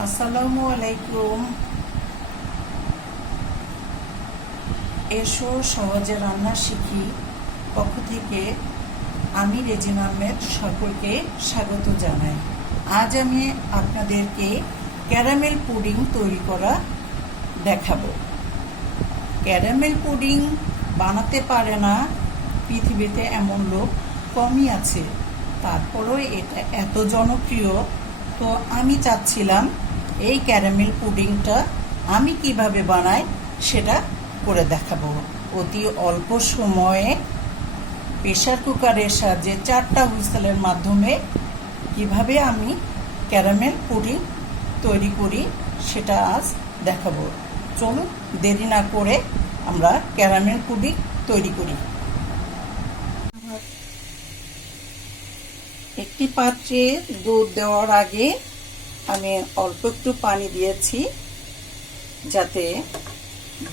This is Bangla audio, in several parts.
আসসালামু আলাইকুম। এসো সহজে রান্না শিখি পক্ষ থেকে আমি রেজিন আহমেদ সকলকে স্বাগত জানাই। আজ আমি আপনাদেরকে ক্যারামেল পুডিং তৈরি করা দেখাবো। ক্যারামেল পুডিং বানাতে পারে না পৃথিবীতে এমন লোক কমই আছে, তারপরেও এটা এত জনপ্রিয়। তো আমি চাচ্ছিলাম এই ক্যারামেল পুডিংটা আমি কিভাবে বানাই সেটা করে দেখাবো। অতি অল্প সময়ে প্রেসার কুকারের সাহায্যে 4টা হুইসেলের মাধ্যমে কিভাবে আমি ক্যারামেল পুডিং তৈরি করি সেটা আজ দেখাবো। চলুন দেরি না করে আমরা ক্যারামেল পুডিং তৈরি করি। একটি পাত্রে দুধ দেওয়ার আগে আমি অল্প একটু পানি দিয়েছি, যাতে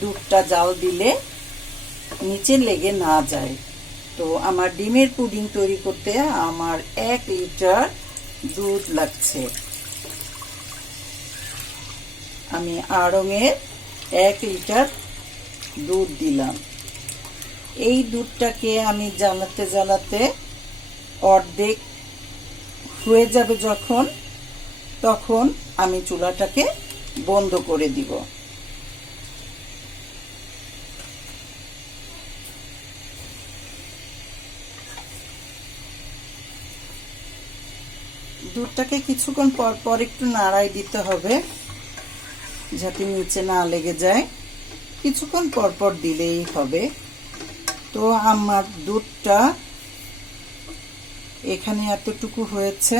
দুধটা জাল দিলে নিচে লেগে না যায়। তো আমার ডিমের পুডিং তৈরি করতে আমার 1 লিটার দুধ লাগছে। আমি আড়ঙের 1 লিটার দুধ দিলাম। এই দুধটাকে আমি জ্বালাতে জ্বালাতে অর্ধেক হয়ে যাবে তখন আমি চুলাটাকে বন্ধ করে দিব। দুধটাকে কিছুক্ষণ পর পর একটু নাড়াই দিতে হবে, যাতে নিচে না লেগে যায়। কিছুক্ষণ পর পর দিলেই হবে। তো আমার দুধটা এখানে এতটুকু হয়েছে,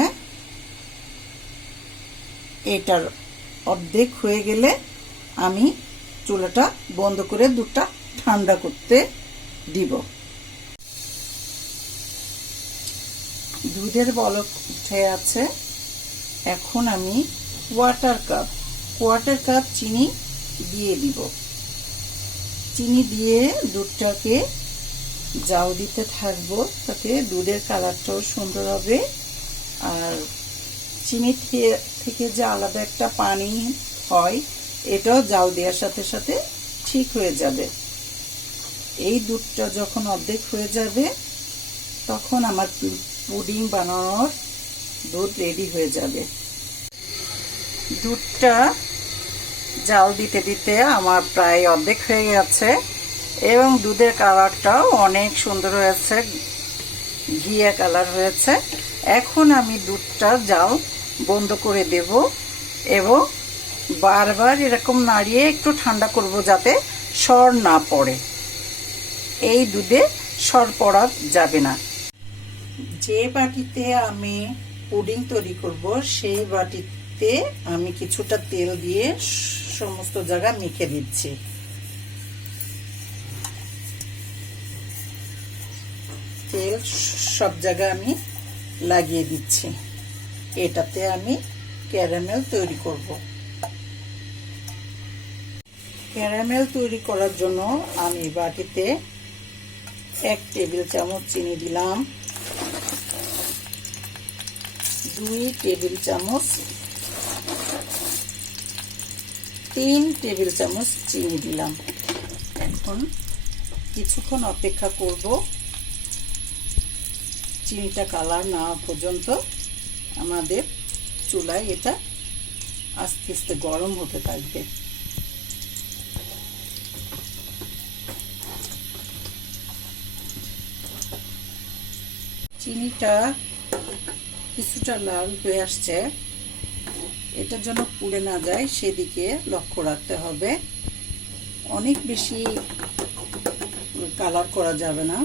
এটার অর্ধেক হয়ে গেলে আমি চুলাটা বন্ধ করে দুধটা ঠান্ডা করতে দিব। দুধের বলক উঠে আছে। এখন আমি কোয়ার্টার কাপ চিনি দিয়ে দিব। চিনি দিয়ে দুধটাকে জাল দিতে থাকবো, তাতে দুধের কালারটাও সুন্দর হবে। আর চিনি থেকে যে আলাদা একটা পানি হয়, এটাও জাল দেওয়ার সাথে সাথে ঠিক হয়ে যাবে। এই দুধটা যখন অর্ধেক হয়ে যাবে, তখন আমার পুডিং বানানোর দুধ রেডি হয়ে যাবে। দুধটা জাল দিতে দিতে আমার প্রায় অর্ধেক হয়ে গেছে এবং দুধের কালারটাও অনেক সুন্দর হয়েছে, ঘিয়া কালার হয়েছে। এখন আমি দুধটা জাল বন্ধ করে দেব এবং বারবার এরকম নাড়িয়ে একটু ঠান্ডা করব, যাতে সর না পড়ে। এই দুধে সর পড়া যাবে না। যে বাটিতে আমি পুডিং তৈরি করব, সেই বাটিতে আমি কিছুটা তেল দিয়ে সমস্ত জায়গা মেখে দিচ্ছি। তেল সব জায়গায় আমি লাগিয়ে দিচ্ছি। এটাতে আমি ক্যারামেল তৈরি করব। ক্যারামেল তৈরি করার জন্য আমি বাটিতে 1 টেবিল চামচ চিনি দিলাম, 2 টেবিল চামচ 3 টেবিল চামচ চিনি দিলাম। এখন কিছুক্ষণ অপেক্ষা করব, চিনিটা কালার না হওয়া পর্যন্ত। আমাদের চুলায় এটা আস্তে আস্তে গরম হতে থাকবে। চিনিটা কিছুটা লাল হয়ে আসছে, এটার জন্য পুড়ে না যায় সেদিকে লক্ষ্য রাখতে হবে। অনেক বেশি কালার করা যাবে না।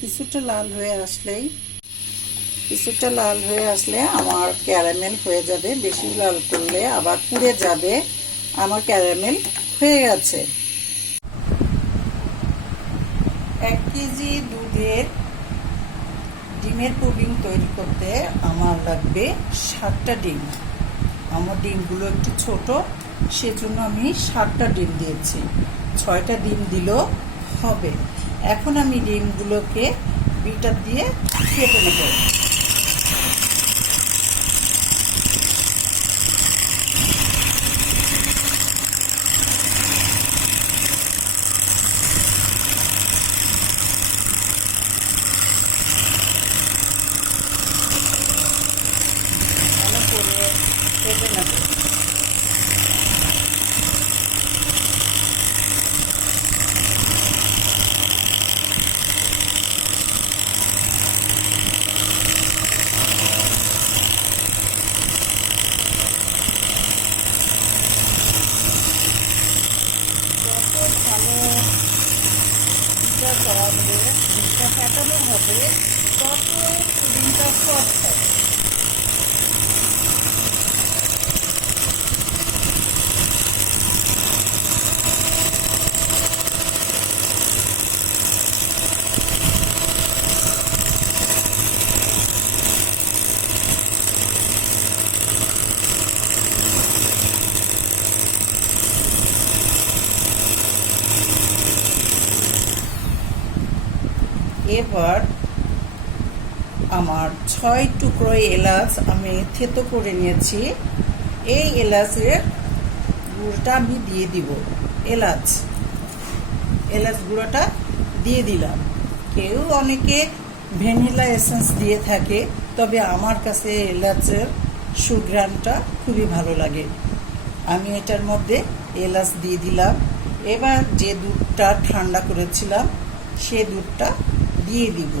কিছুটা লাল হয়ে আসলে আমার ক্যারামেল হয়ে যাবে। বেশি লাল করলে আবার পুড়ে যাবে। আমার ক্যারামেল হয়ে গেছে। 1 কেজি দুধের ডিমের পুডিং তৈরি করতে আমার লাগবে 7টা ডিম। আমার ডিমগুলো একটু ছোট, সেজন্য আমি 7টা ডিম দিয়েছি। 6টা ডিম দিলেও হবে। এখন আমি ডিমগুলোকে বিটার দিয়ে কেটে নেব। তাহলে দুধটা ফেটানো হবে, তত পুডিংটা সফট হবে। এবার আমার 6 টুকরো এলাচ আমি থেতো করে নিয়েছি, এই এলাচের গুঁড়োটা আমি দিয়ে দিব। এলাচ গুঁড়োটা দিয়ে দিলাম। কেউ অনেকে ভ্যানিলা এসেন্স দিয়ে থাকে, তবে আমার কাছে এলাচের সুঘ্রাণটা খুবই ভালো লাগে। আমি এটার মধ্যে এলাচ দিয়ে দিলাম। এবার যে দুধটা ঠান্ডা করেছিলাম সে দুধটা দিয়ে দিব।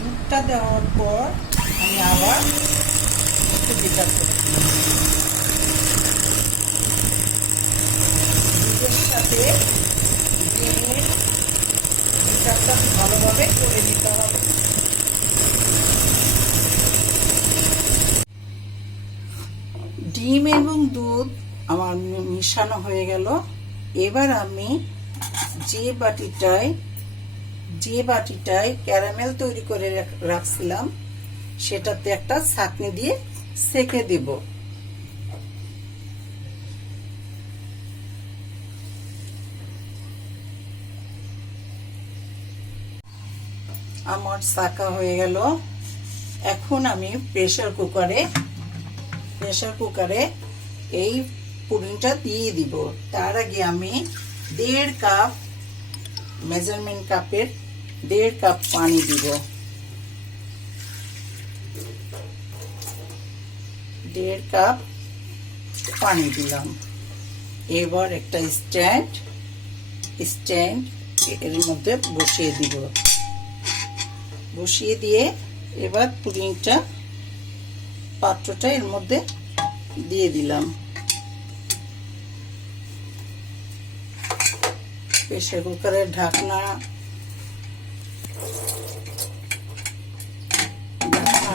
দুধটা দেওয়ার পর আমি আবার একটু বিটার করে দুধের সাথে বিটারটা ভালোভাবে করে দিতে হবে। ডিম এবং দুধ আমার মিশানো হয়ে গেল। এবার আমি যে বাটিটায় ক্যারামেল তৈরি করে রাখছিলাম সেটাতে একটা ছাঁকনি দিয়ে সেঁকে দেব। আমার ছাঁকা হয়ে গেল। এখন আমি প্রেসার কুকারে এই পুডিংটা দিয়ে দিব। তার আগে আমি 1.5 কাপ মেজারমেন্ট কাপের 1.5 কাপ পানি দিব। 1.5 কাপ পানি দিলাম। এবার একটা স্ট্যান্ড এর মধ্যে বসিয়ে দিব। বসিয়ে দিয়ে এবার পুডিংটা পাত্রটা এর মধ্যে দিয়ে দিলাম। প্রেসার কুকারের ঢাকনা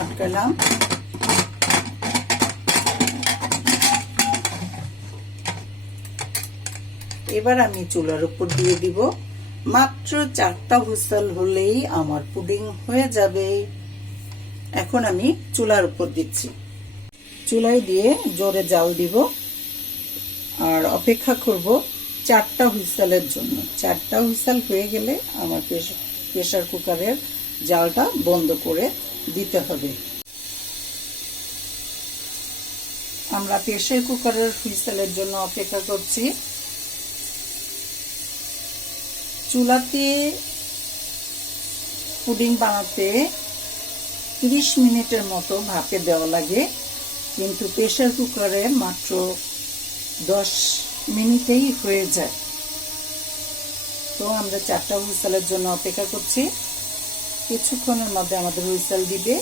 আটকালাম। এবার আমি চুলার উপর দিয়ে দিব। মাত্র 4টা হুইসেল হলেই আমার পুডিং হয়ে যাবে। এখন আমি চুলার উপর দিচ্ছি। চুলায় দিয়ে জোরে জাল দিব আর অপেক্ষা করব 4টা হুইসেলের জন্য। 4টা হুইসেল হয়ে গেলে আমার প্রেসার কুকারের জালটা বন্ধ করে দিতে হবে। আমরা প্রেসার কুকারের হুইসেলের জন্য অপেক্ষা করছি। চুলাতে পুডিং বানাতে 30 মিনিটের মতো ভাপে দেওয়া লাগে, কিন্তু প্রেসার কুকারে মাত্র 10 মিনিটেই হয়ে যায়। তো আমরা 4টা হুইসেলের জন্য অপেক্ষা করছি। কিছুক্ষণের মধ্যে আমাদের হুইসেল দিবে।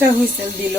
একটা হুইসেল দিল।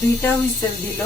দুইটা হুইসেল দিল।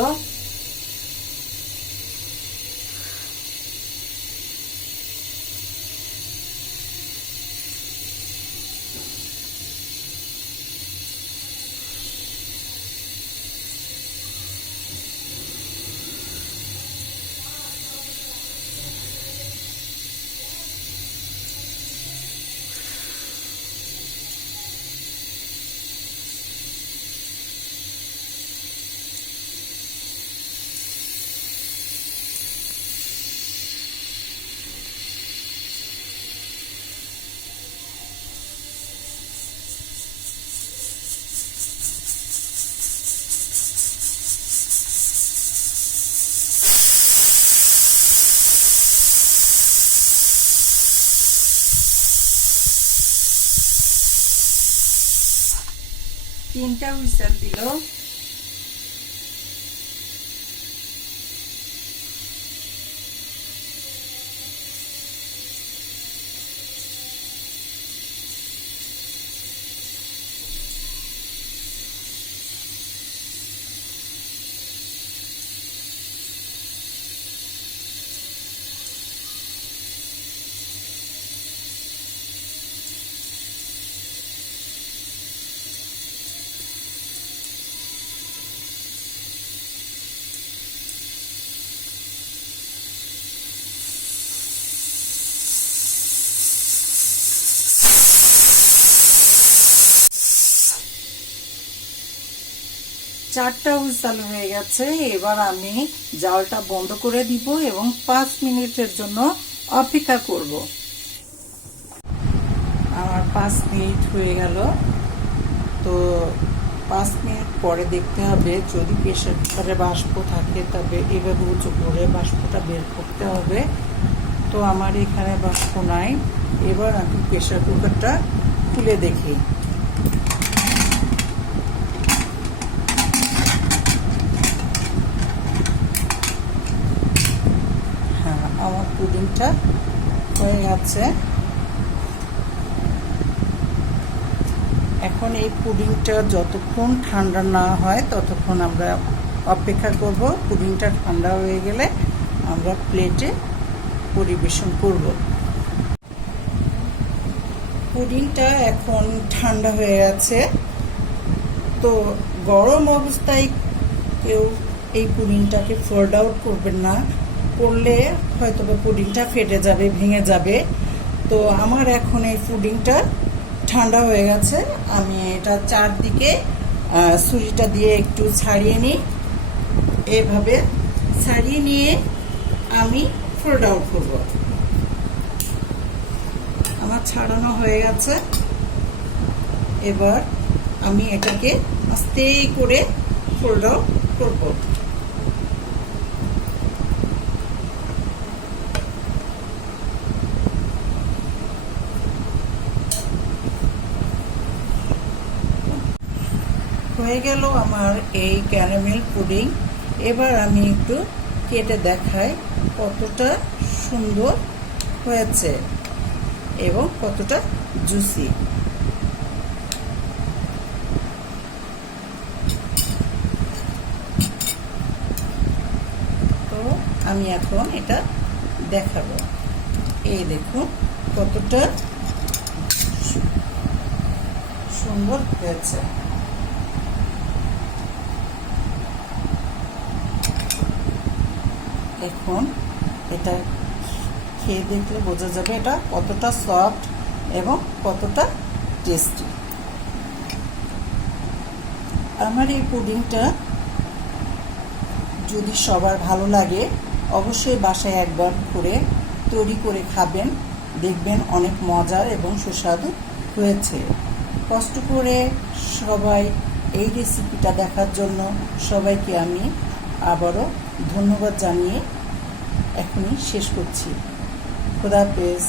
তিনটা হুইসেল দিল। চারটা হুইসেল হয়ে গেছে। এবার আমি জালটা বন্ধ করে দিব এবং 5 মিনিটের জন্য অপেক্ষা করব। আমার 5 মিনিট হয়ে গেল। তো 5 মিনিট পরে দেখতে হবে, যদি প্রেসার কুকারে বাষ্প থাকে তবে এভাবে উঁচু করে বাষ্পটা বের করতে হবে। তো আমার এখানে বাষ্প নাই। এবার আমি প্রেসার কুকারটা খুলে দেখি। আমার পুডিংটা হয়ে গেছে। এখন এই পুডিংটা যতক্ষণ ঠান্ডা না হয় ততক্ষণ আমরা অপেক্ষা করব। পুডিংটা ঠান্ডা হয়ে গেলে আমরা প্লেটে পরিবেশন করব। পুডিংটা এখন ঠান্ডা হয়ে গেছে। তো গরম অবস্থায় কেউ এই পুডিংটাকে ফোল্ড আউট করবেন না, করলে হয়তো পুডিংটা ফেটে যাবে, ভেঙে যাবে। তো আমার এখন এই পুডিংটা ঠান্ডা হয়ে গেছে। আমি এটা চারদিকে ছুরিটা দিয়ে একটু ছাড়িয়ে নিই। এভাবে ছাড়িয়ে নিয়ে আমি ফোল্ড আউট করব। আমার ছাড়ানো হয়ে গেছে। এবার আমি এটাকে আস্তে করে ফোল্ড আউট করব। হয়ে গেল আমার এই ক্যারামেল পুডিং। এবার আমি একটু কেটে দেখাই কতটা সুন্দর হয়েছে এবং কতটা জুসি। তো আমি এখন এটা দেখাবো। এই দেখুন কতটা সুন্দর হয়েছে। এখন এটা খেয়ে দেখলে বোঝা যাবে এটা কতটা সফট এবং কতটা টেস্টি। আমার এই পুডিংটা যদি সবার ভালো লাগে অবশ্যই বাসায় একবার করে তৈরি করে খাবেন, দেখবেন অনেক মজার এবং সুস্বাদু হয়েছে। কষ্ট করে সবাই এই রেসিপিটা দেখার জন্য সবাইকে আমি আবারও ধন্যবাদ জানিয়ে এখনই শেষ করছি। খোদা হাফেজ।